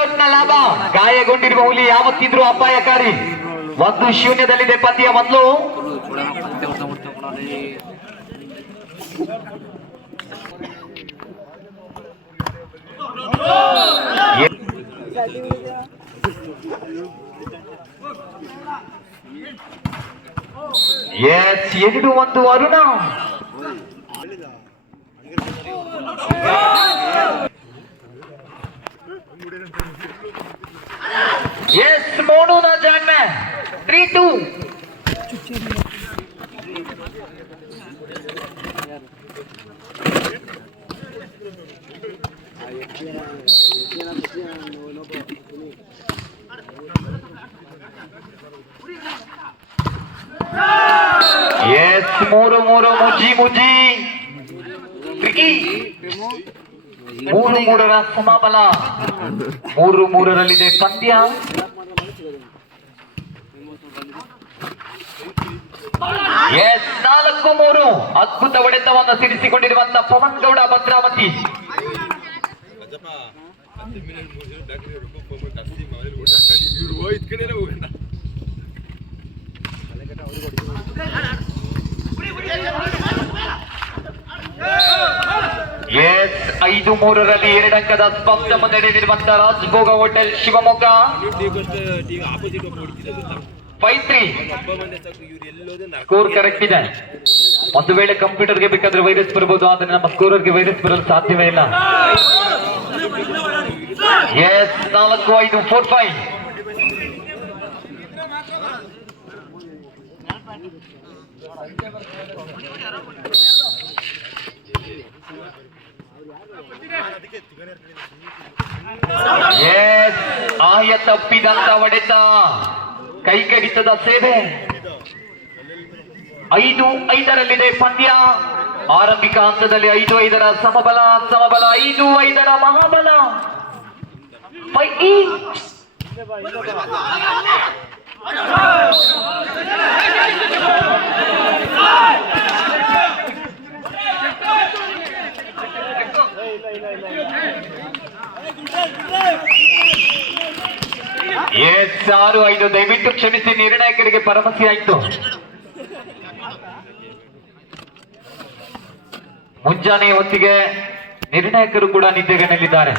ರನ್ಔಟ್ನ ಲಾಭ. ಗಾಯಗೊಂಡಿರುವ ಹುಲಿ ಯಾವತ್ತಿದ್ರೂ ಅಪಾಯಕಾರಿ. 1-0 ಪಂದ್ಯ ಮೊದಲು. ಎಸ್ 2-1 ಅರುಣ. ಎಸ್ ಮೋನುನ ಜಾಣ್ಮೆ 3-2. ಎಸ್ 3-3 ಮುಜಿ 3-3 ಸಮಬಲ. 3-3 ಪಂದ್ಯ. ಎಸ್ 4-3 ಅದ್ಭುತ ಹೊಡೆತವನ್ನು ಸಿಡಿಸಿಕೊಂಡಿರುವಂತಹ ಪವನ್ ಗೌಡ ಭದ್ರಾವತಿ. ಎಸ್ 5-3 2 ಅಂಕದ ಸ್ಪಷ್ಟ ಮುನ್ನಡೆದಿರುವಂತಹ ರಾಜ್ಭೋಗ ಹೋಟೆಲ್ ಶಿವಮೊಗ್ಗ 5-3. ಸ್ಕೋರ್ ಕರೆಕ್ಟ್ ಇದೆ. ಒಂದು ವೇಳೆ ಕಂಪ್ಯೂಟರ್ಗೆ ಬೇಕಾದ್ರೆ ವೈರಸ್ ಬರಬಹುದು, ಆದ್ರೆ ನಮ್ಮ ಸ್ಕೋರರ್ಗೆ ವೈರಸ್ ಬರಲು ಸಾಧ್ಯವೇ ಇಲ್ಲ. ಎಸ್ 4-5 4-5. ಎಸ್ ಆಯ ತಪ್ಪಿದಂತ ಹೊಡೆತ, ಕೈ ಕಡಿತದ ಸೇವೆ. 5-5 ಪಂದ್ಯ. ಆರಂಭಿಕ ಹಂತದಲ್ಲಿ 5-5 ಸಮಬಲ 5-5 ಮಹಾಬಲ. ಎಸ್ 6-5. ದಯವಿಟ್ಟು ಕ್ಷಮಿಸಿ, ನಿರ್ಣಾಯಕರಿಗೆ ಪರಮಸಿ ಆಯ್ತು. ಮುಂಜಾನೆ ಹೊತ್ತಿಗೆ ನಿರ್ಣಾಯಕರು ಕೂಡ ನಿದ್ದೆಗಣ್ಣಲ್ಲಿದ್ದಾರೆ.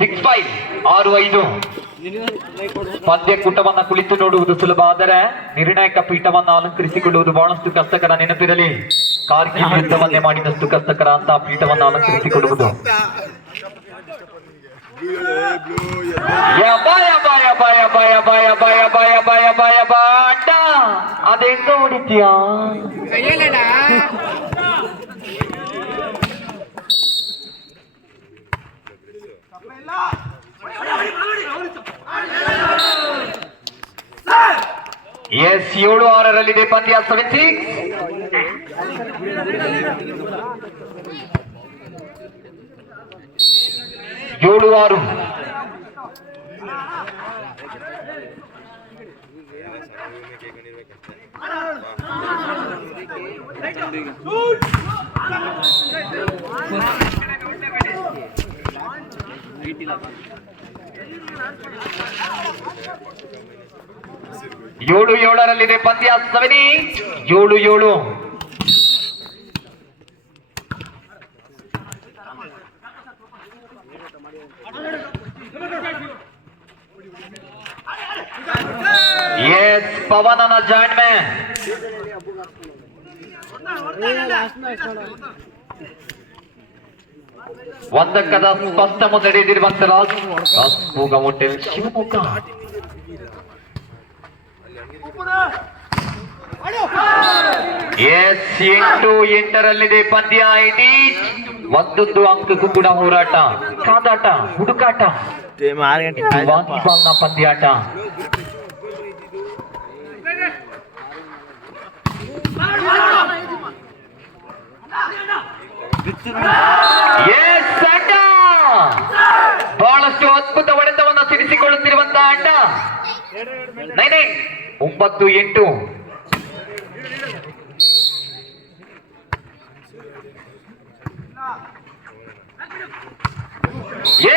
6-5 6-5. ಪಂದ್ಯಕೂಟವನ್ನ ಕುಳಿತು ನೋಡುವುದು ಸುಲಭ, ಆದರೆ ನಿರ್ಣಾಯಕ ಪೀಠವನ್ನು ಅಲಂಕರಿಸಿಕೊಳ್ಳುವುದು ಬಹಳಷ್ಟು ಕಷ್ಟಕರ. ನೆನಪಿರಲಿ, ಕಾರ್ಗಿಲ್ ಯುದ್ಧವನ್ನೇ ಮಾಡಿದಷ್ಟು ಕಷ್ಟಕರ ಅಂತ ಪೀಠವನ್ನು ಅಲಂಕರಿಸಿಕೊಳ್ಳುವುದು. ಅಡ್ಡ ಅದೆಂಗ ಹೊಡಿತೀಯ? ಎಸ್ 7-6 ಪಂದ್ಯ 7-6. 7-6. ಏಳು ಏಳರಲ್ಲಿದೆ ಪಂದ್ಯ 7-7. ಎಸ್ ಪವನನ ಜಾಣ್ಮೆ. ಒಂದಕ್ಕದ ಸ್ಪಷ್ಟ ಮುನ್ನಡೆದಿರುವಂತ ರಾಜ್ಭೋಗ ಹೋಟೆಲ್ ಶಿವಮೊಗ್ಗ. ಎಸ್ 8-8 ಪಂದ್ಯ. ಒಂದೊಂದು ಅಂಕಕ್ಕೂ ಕೂಡ ಹೋರಾಟ, ಕಾದಾಟ, ಹುಡುಕಾಟ, ವಾಲಿಬಾಲ್ನ ಪಂದ್ಯಾಟ. ಬಹಳಷ್ಟು ಅದ್ಭುತ ಹೊಡೆತವನ್ನು ಸಿಡಿಸಿಕೊಳ್ಳುತ್ತಿರುವಂತಹ ಅಡ್ಡ. 9-8.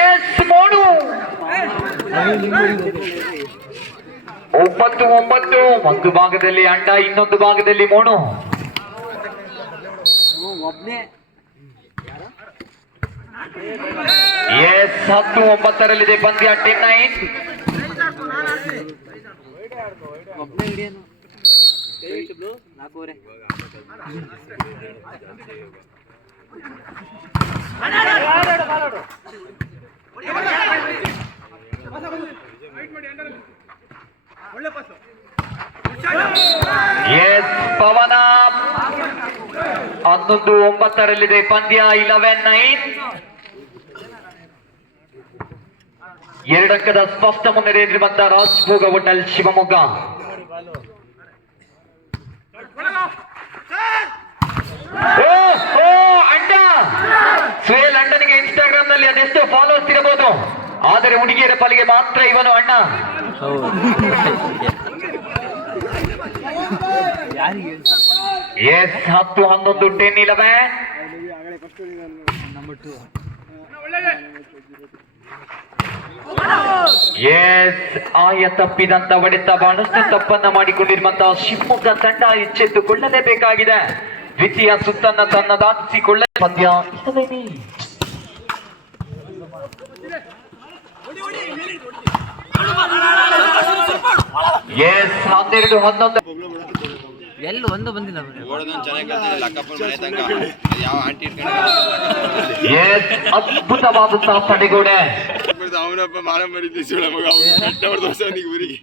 ಎಸ್ ಮೋಡು 9-9. ಒಂದು ಭಾಗದಲ್ಲಿ ಅಂಡ, ಇನ್ನೊಂದು ಭಾಗದಲ್ಲಿ ಮೋಣು. ಎಸ್ 10-9 ಪಂದ್ಯ. 10-9. ಎಸ್ ಪವನ 11-9 ಪಂದ್ಯ. 11-9. 2 ಅಂಕದ ಸ್ಪಷ್ಟ ಮುನ್ನಡೆಯಲ್ಲಿರುವಂತ ರಾಜ್ಭೋಗ ಹೋಟೆಲ್ ಶಿವಮೊಗ್ಗ. ಅಂಡ ಸುಹೇಲ್ ಅಣ್ಣನಿಗೆ ಇನ್ಸ್ಟಾಗ್ರಾಮ್ ನಲ್ಲಿ ಅದೆಷ್ಟೋ ಫಾಲೋವರ್ಸ್ ಇರಬಹುದು, ಆದರೆ ಹುಡುಗಿಯರ ಪಾಲಿಗೆ ಮಾತ್ರ ಇವನು ಅಣ್ಣ. ಎಸ್ 10-11. 10-11. ಎಸ್ ಆಯ ತಪ್ಪಿದಂತ ಹೊಡೆತ ಬಹಳಷ್ಟು ತಪ್ಪನ್ನ ಮಾಡಿಕೊಂಡಿರುವಂತಹ ಶಿವಮೊಗ್ಗ ತಂಡ ಎಚ್ಚೆತ್ತುಕೊಳ್ಳಲೇಬೇಕಾಗಿದೆ. ದ್ವಿತೀಯ ಸುತ್ತನ್ನ ತನ್ನದಾಗಿಸಿಕೊಳ್ಳ ಪಂದ್ಯ. ಎಸ್ 12-11. ಎಲ್ಲ ಒಂದು ಬಂದಿಲ್ಲ. ಎಸ್ ಅದ್ಭುತವಾದಂತಹ ತಡೆಗೋಡೆ. ಅವನಪ್ಪ ಮಾರ ಮರಿತೀವಿ ಊರಿಗೆ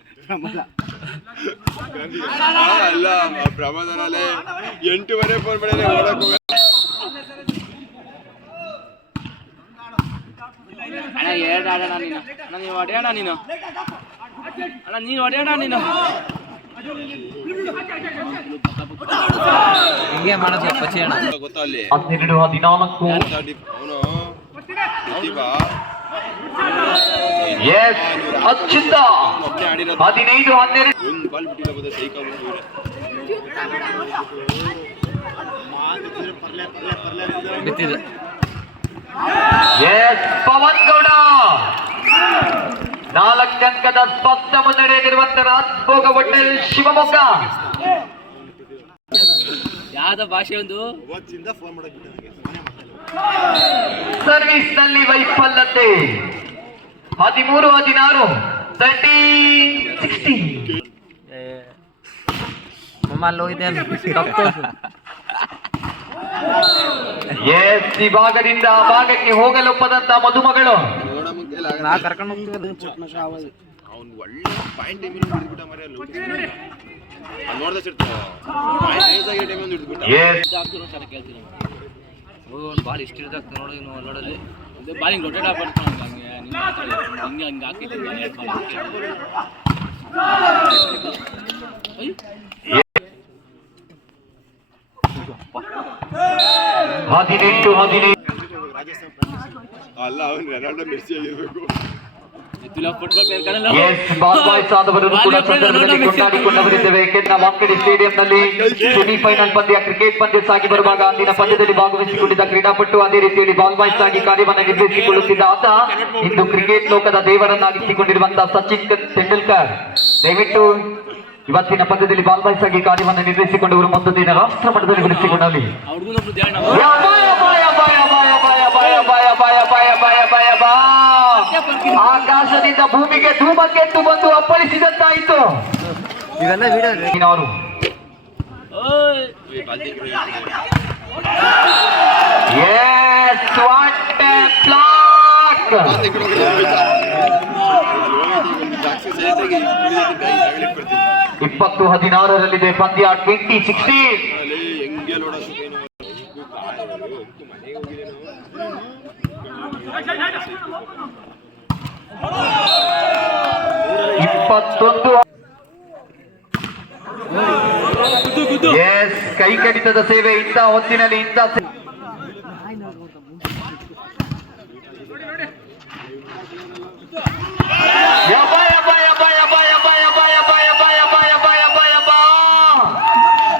ಅಲ್ಲ ಪ್ರಮಾದನಲ್ಲೇ 8:30 ಫೋನ್ ಮಾಡಿದ್ರೆ ಓಡಕ್ ಹೋಗ. ಅಣ್ಣ ಎರಡು ಆಡೋಣ ನೀನು, ಅಣ್ಣ ನೀವು ಹೊಡೆಯೋಣ ನೀನು, ಅಣ್ಣ ನೀನು ಹೊಡೆಯೋಣ ನೀನು. ಹಿಂಗೆ ಮಾಡೋದು ಪಚ್ಚಿ ಅಣ್ಣ ಗೊತ್ತಾ ಅಲ್ಲಿ 12-14. ಅವನು ಎಸ್ ಅಚ್ಯುತ 15-12. ಒಂದು ಬಾಲ್ ಬಿಟ್ಟಿಲ್ಲ ಬದ ಸೈಕಲ್ ಬಿತ್ತಿದೆ. ಎಸ್ ಪವನ್ ಗೌಡ 4 ಅಂಕದ ಸ್ಪಷ್ಟ ಮುನ್ನಡೆಯಲ್ಲಿರುವಂತ ರಾಜ್ಭೋಗ ಹೋಟೆಲ್ ಶಿವಮೊಗ್ಗ. ಯಾವ್ದ ಭಾಷೆ ಒಂದು ಸರ್ವಿಸ್ ನಲ್ಲಿ ವೈಫಲ್ಯತೆ. 13-16. 13-16. ಮಮ್ಮಲ್ಲಿ ಹೋಗಿದೆ ಎಸ್ ಈ ಭಾಗದಿಂದ ಆ ಭಾಗಕ್ಕೆ ಹೋಗಲೊಪ್ಪದಂತ ಮದುಮಗಳು. ನಾ ಕರ್ಕೊಂಡು ಹೋಗ್ತೀವಲ್ಲ. ಅವ್ನು ಒಳ್ಳೆ ಪಾಯಿಂಟ್ ಟೈಮಿಂಗ್ ಹಿಡಿದ್ಬಿಟ್ಟ ಮರಿ ಅಲ್ಲಿ ನೋಡ್ದ ಕೇಳ್ತೀನಿ ಒಂದು ಬಾಲ್ ಇಷ್ಟು ಇರ್ದಾಗ್ತದೆ ನೋಡಿ. ನೋಡೋದು ಇದು ಬಾಲಿಂಗ್ ರೊಟೇಟ್ ಆಗ್ಬಾರ್ದು ಹಂಗೆ ಹಿಂಗೆ ಹಂಗೆ ಹಾಕಿದ್ದೀನಿ 18-15. ಅಲ್ಲ ಅವನು ರೆನಾಲ್ಡೋ ಮೆಸ್ಸಿ ಆಗಿರ್ಬೇಕು. ಎಸ್ ಬಾಲ್ ಬಾಯ್ಸ್ ಆದವರನ್ನು ಕೂಡ ಸಂದರ್ಭದಲ್ಲಿ ಕೊಂಡಾಡಿಕೊಂಡವರಿದ್ದೇವೆ. ಕೆನ್ನ ವಾಂಕಡಿ ಸ್ಟೇಡಿಯಂನಲ್ಲಿ ಸೆಮಿಫೈನಲ್ ಪಂದ್ಯ, ಕ್ರಿಕೆಟ್ ಪಂದ್ಯ ಸಾಗಿ ಬರುವಾಗ ಅಂದಿನ ಪಂದ್ಯದಲ್ಲಿ ಭಾಗವಹಿಸಿಕೊಂಡಿದ್ದ ಕ್ರೀಡಾಪಟು ಅದೇ ರೀತಿಯಲ್ಲಿ ಬಾಲ್ ಬಾಯ್ಸ್ ಆಗಿ ಕಾರ್ಯವನ್ನು ನಿರ್ವಹಿಸಿಕೊಳ್ಳುತ್ತಿದ್ದ ಆತ ಇಂದು ಕ್ರಿಕೆಟ್ ಲೋಕದ ದೇವರನ್ನಾಗಿಸಿಕೊಂಡಿರುವಂತಹ ಸಚಿನ್ ತೆಂಡೂಲ್ಕರ್. ದಯವಿಟ್ಟು ಇವತ್ತಿನ ಪಂದ್ಯದಲ್ಲಿ ಬಾಲ್ ಬಾಯ್ಸ್ ಆಗಿ ಕಾರ್ಯವನ್ನು ನಿರ್ವಹಿಸಿಕೊಂಡವರು ಒಂದು ದಿನ ರಾಷ್ಟ್ರ ಮಟ್ಟದಲ್ಲಿ ಬೆಳೆಸಿಕೊಂಡಲ್ಲಿ ಆಕಾಶದಿಂದ ಭೂಮಿಗೆ ಧೂಮಕೆತ್ತು ಬಂದು ಅಪ್ಪಳಿಸಿದಂತಾಯಿತು. ಅವರು ಬ್ಲಾಕ್ 20-16 ಪಂದ್ಯ. 20-16. 21. ಎಸ್ ಕೈ ಕಡಿತದ ಸೇವೆ ಇಂಥ ಹೊತ್ತಿನಲ್ಲಿ ಇಂಥ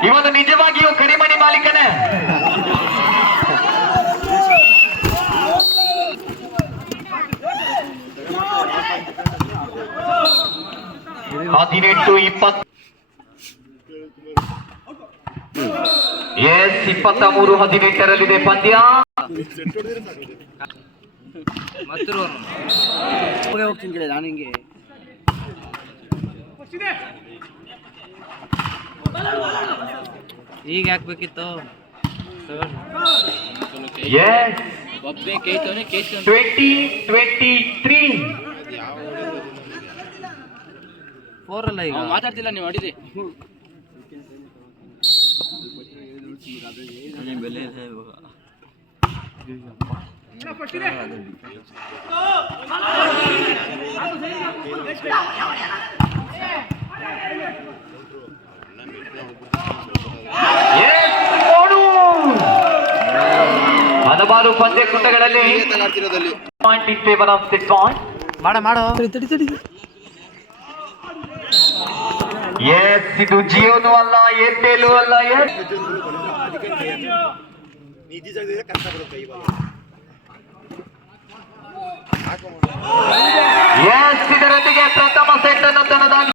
ಇವನು ನಿಜವಾಗಿಯೂ ಕರಿಮಣಿ ಮಾಲೀಕನೇ. 18-20. ಎಸ್ 23-18 ಪಂದ್ಯ. ಹೋಗ್ತೀನಿ ನಾನು ಹಿಂಗೆ ಈಗ ಹಾಕ್ಬೇಕಿತ್ತು. ಎಸ್ ಒಬ್ಬೇ ಕೇಳ್ತವನೆ 20-23. ಫೋರ್ ಅಲ್ಲ ಈಗ ಮಾತಾಡ್ತಿಲ್ಲ ನೀವು ಅಡಿರಿ ಬೆಲೆ ಇದೆ ಇವಾಗ. ಹಲವಾರು ಪಂದ್ಯಕೂಟಗಳಲ್ಲಿ point in favour of the point. ಮಾಡೋ ಎಸ್ ಇದು ಜಿಯೋನು ಅಲ್ಲ, ಏರ್ಟೆಲ್ ಅಲ್ಲ. ಎಸ್ ಇದರೊಂದಿಗೆ ಪ್ರಥಮ ಸೆಟ್ ಅನ್ನು ತನ್ನದಾಗಿ